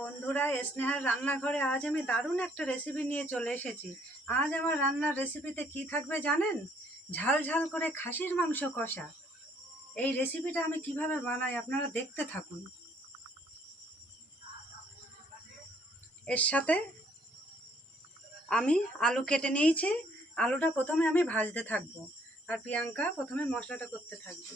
বন্ধুরা স্নেহার রান্নাঘরে আজ আমি দারুণ একটা রেসিপি নিয়ে চলে এসেছি। আজ আমার রান্নার রেসিপিতে কি থাকবে জানেন? ঝাল ঝাল করে খাসির মাংস কষা। এই রেসিপিটা আমি কীভাবে বানাই আপনারা দেখতে থাকুন। এর সাথে আমি আলু কেটে নিয়েছি। আলুটা প্রথমে আমি ভাজতে থাকব। আর প্রিয়াঙ্কা প্রথমে মশলাটা করতে থাকবে।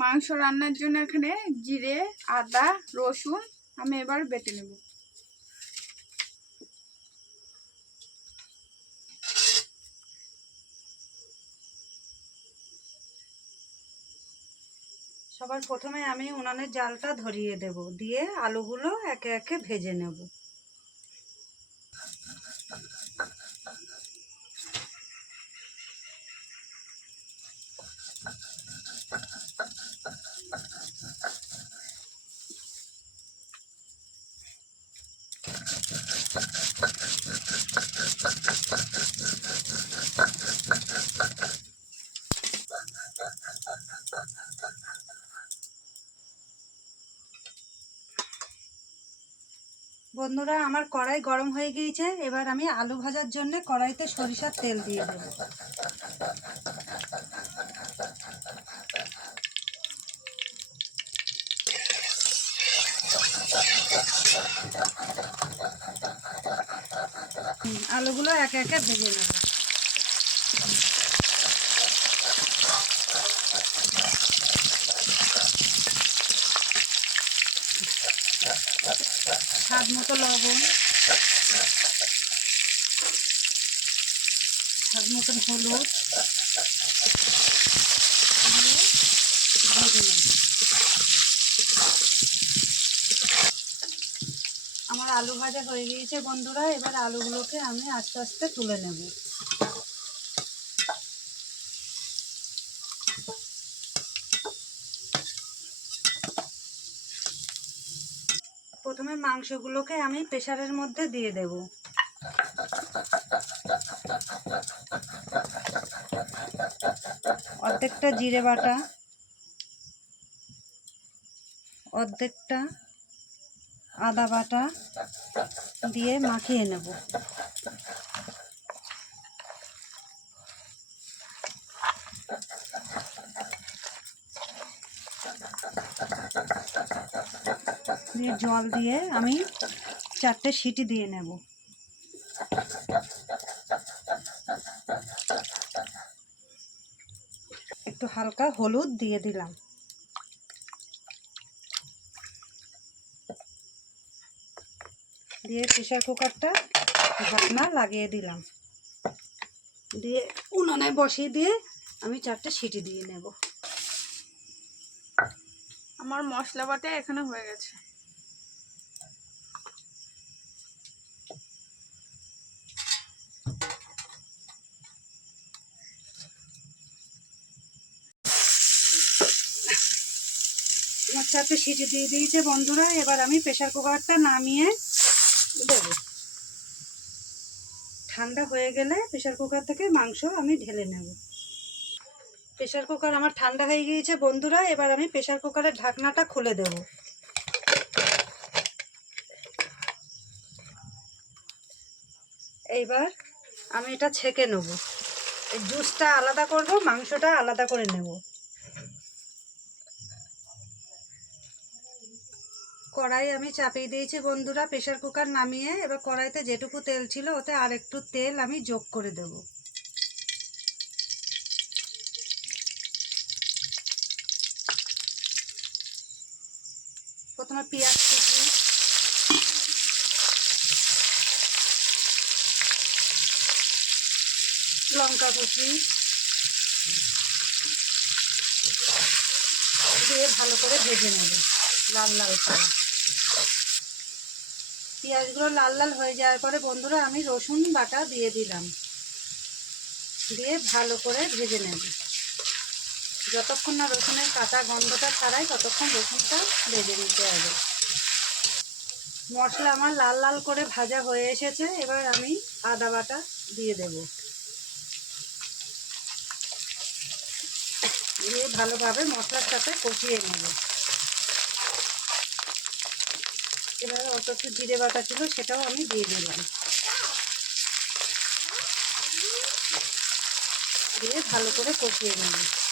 মাংস রান্নার জন্য এখানে জিরে, আদা, রসুন আমি এবার বেটে নেব। সবার প্রথমে আমি উনানের জালটা ধরিয়ে দেব, দিয়ে আলুগুলো একে একে ভেজে নেব। বন্ধুরা, আমার কড়াই গরম হয়ে গিয়েছে। এবার আমি আলু ভাজার জন্য কড়াইতে সরিষার তেল দিয়ে দেব। আলুগুলো একে একে ভেজে নেব স্বাদ মতো লবণ। স্বাদ মতন হলুদ। আমার আলু ভাজা হয়ে গিয়েছে বন্ধুরা, এবার আলুগুলোকে আমি আস্তে আস্তে তুলে নেব। প্রথমে মাংসগুলোকে আমি প্রেশারের মধ্যে দিয়ে দেব। অর্ধেকটা জিরে বাটা, অর্ধেকটা আদা বাটা দিয়ে মাখিয়ে নেব। দিয়ে জল দিয়ে আমি চারটে সিটি দিয়ে নেব। একটু হালকা হলুদ দিয়ে দিলাম। দিয়ে প্রেশার কুকারটা ঢাকনা লাগিয়ে দিলাম। দিয়ে উনুনে বসিয়ে দিয়ে আমি চারটে সিটি দিয়ে নেব। আমার মশলা বাটা এখানে হয়ে গেছে। চারটে সিটি দিয়ে দিয়েছে বন্ধুরা, এবার আমি প্রেশার কুকারটা নামিয়ে দেবো। ঠান্ডা হয়ে গেলে প্রেশার কুকার থেকে মাংস আমি ঢেলে নেব। প্রেশার কুকার আমার ঠান্ডা হয়ে গিয়েছে, বন্ধুরা, এবার আমি প্রেশার কুকারের ঢাকনাটা খুলে দেব। এইবার আমি এটা ছেঁকে নেব। জুসটা আলাদা করব, মাংসটা আলাদা করে নেব। কড়াই আমি চাপিয়ে দিয়েছি, বন্ধুরা প্রেশার কুকার নামিয়ে। এবার কড়াইতে যেটুকু তেল ছিল, ওতে আর একটু তেল আমি যোগ করে দেব। প্রথমে পেঁয়াজ কুচি। লঙ্কা কুচি। দিয়ে ভালো করে ভেজে নেব, লাল লাল করে। পেঁয়াজগুলো লাল লাল হয়ে যাওয়ার পরে বন্ধুরা আমি রসুন বাটা দিয়ে দিলাম। দিয়ে ভালো করে ভেজে নেব। যতক্ষণ না রসুনের কাঁচা গন্ধটা ছাড়াই ততক্ষণ রসুনটা ভেজে নিতে হবে। মশলা আমার লাল লাল করে ভাজা হয়ে এসেছে, এবার আমি আদা বাটা দিয়ে দেব। দিয়ে ভালোভাবে মশলার সাথে কষিয়ে নেব। এবার অত একটু জিরে বাটা ছিল, সেটাও আমি দিয়ে দিলাম। দিয়ে ভালো করে কষিয়ে নেব।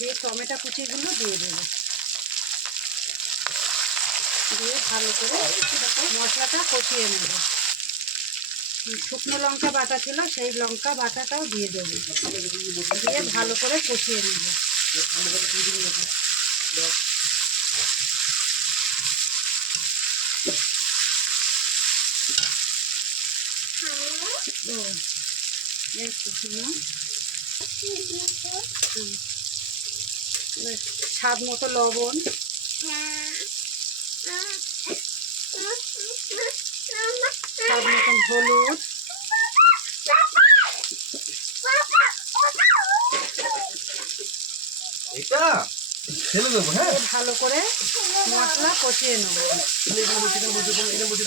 দিয়ে টমেটো কুচিগুলো দিয়ে দেবো। দিয়ে ভালো করে মশলাটা কষিয়ে নেব। শুকনো লঙ্কা বাটা ছিল, সেই লঙ্কা বাটাটাও দিয়ে দেবো। দিয়ে ভালো করে কষিয়ে নেব। ও এই তো শুকনো হুম। এবার স্বাদ মতো লবণ। স্বাদ মতন হলুদ। এটা? ফেলে দেবো হ্যাঁ? দিয়ে ভালো করে মশলা কষিয়ে নেব। আমি এখানে বসে এখানে বসে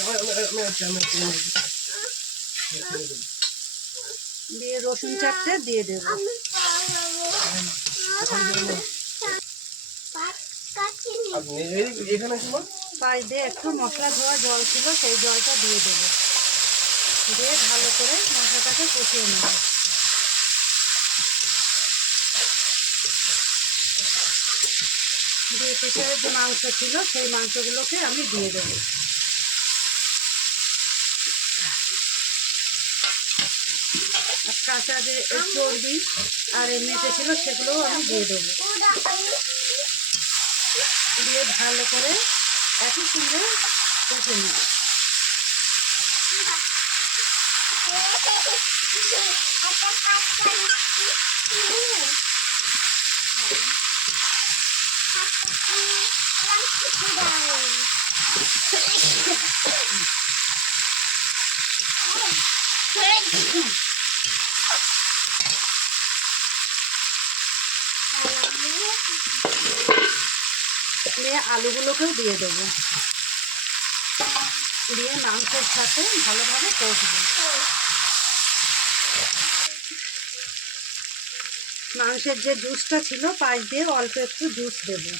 এখানে দিয়ে একটু মশলা ধোয়া জল ছিল, সেই জলটা দিয়ে দেবো। দিয়ে ভালো করে মশলাটাকে কষিয়ে নেব। দিয়ে প্রেশারের যে মাংস ছিল, সেই মাংসগুলোকে আমি দিয়ে দেবো। কাঁচা যে চর্বি আর এমনিতে ছিল, সেগুলোও আমি দিয়ে দেবো। দিয়ে ভালো করে একই সঙ্গে কষে নেব। দিয়ে আলুগুলোকেও দিয়ে দেবো। দিয়ে মাংসের সাথে ভালোভাবে কষবো। মাংসের যে জুসটা ছিল, পাশ দিয়ে অল্প একটু জুস দেবো।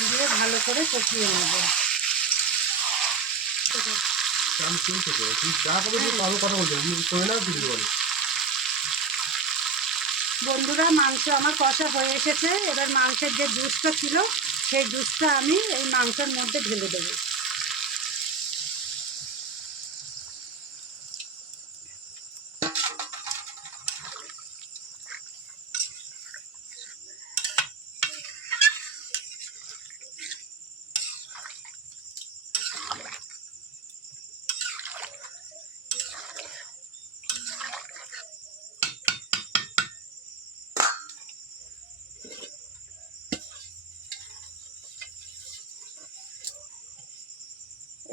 দিয়ে ভালো করে কষিয়ে নেব। কথা বলছো আমি করে না তুই বলে বন্ধুরা, মাংস আমার কষা হয়ে এসেছে। এবার মাংসের যে জুসটা ছিল, সেই জুসটা আমি এই মাংসের মধ্যে ঢেলে দেবো।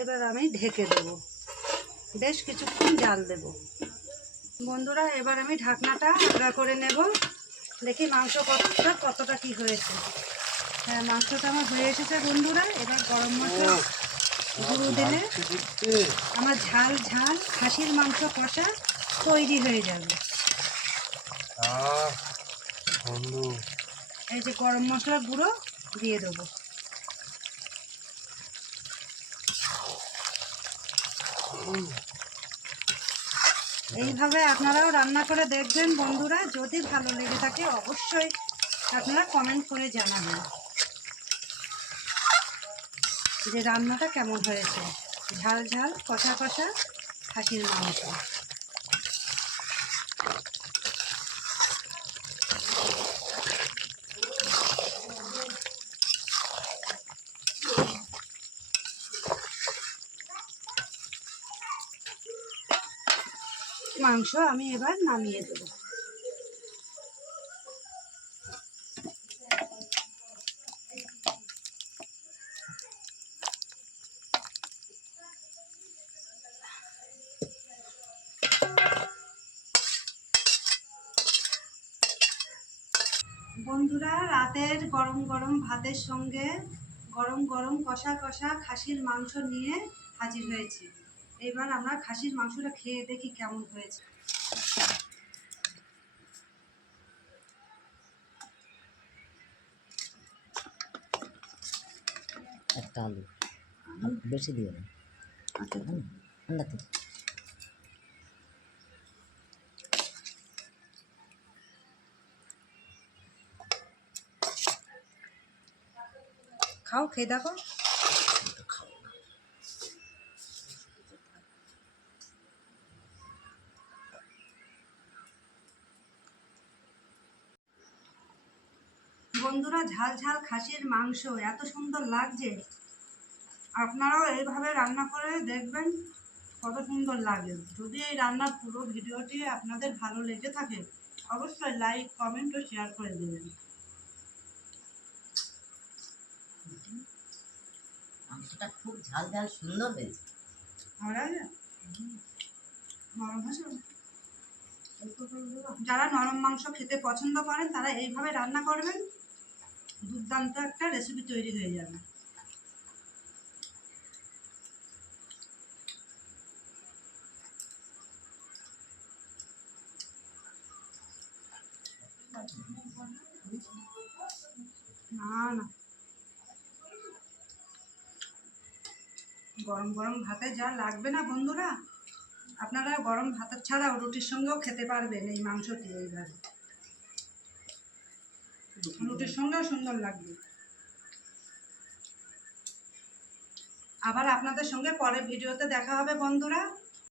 এবার আমি ঢেকে দেব। বেশ কিছুক্ষণ জাল দেব। বন্ধুরা এবার আমি ঢাকনাটা আগা করে নেব। দেখি মাংস কতটা কতটা কি হয়েছে। হ্যাঁ মাংসটা আমার হয়ে এসেছে বন্ধুরা। এবার গরম মশলা গুঁড়ো দিলে আমার ঝাল ঝাল খাসির মাংস কষা তৈরি হয়ে যাবে। এই যে গরম মশলা গুঁড়ো দিয়ে দেবো। এইভাবে আপনারাও রান্না করে দেখবেন বন্ধুরা। যদি ভালো লেগে থাকে অবশ্যই আপনারা কমেন্ট করে জানাবেন। যে রান্নাটা কেমন হয়েছে? ঝাল ঝাল, কষা কষা, খাসির মাংস। মাংস আমি এবার নামিয়ে দেবো। বন্ধুরা, রাতের গরম গরম ভাতের সঙ্গে গরম গরম কষা কষা খাসির মাংস নিয়ে হাজির হয়েছি। এবার আমরা খাসির মাংসটা খেয়ে দেখি কেমন হয়েছে। একটা আলু। বেশি দিয়ে আচ্ছা। হ্যাঁ, খাও খেয়ে দেখো। ঝাল ঝাল খাসির মাংস এত সুন্দর লাগছে। আপনারাও এইভাবে রান্না করে দেখবেন কত সুন্দর লাগে। যদি এই রান্নার পুরো ভিডিওটি আপনাদের ভালো লেগে থাকে অবশ্যই লাইক কমেন্ট ও শেয়ার করে দেবেন। মাংসটা খুব ঝাল ঝাল সুন্দর হয়েছে? যারা নরম মাংস খেতে পছন্দ করেন তারা এইভাবে রান্না করবেন। দুর্দান্ত একটা রেসিপি তৈরি হয়ে যাবে। না না। গরম গরম ভাতে যা লাগবে না বন্ধুরা, আপনারা গরম ভাত ছাড়াও রুটির সঙ্গেও খেতে পারবেন এই মাংসটি এইভাবে। রুটির সঙ্গেও সুন্দর লাগবে। আবার আপনাদের সঙ্গে পরের ভিডিওতে দেখা হবে বন্ধুরা।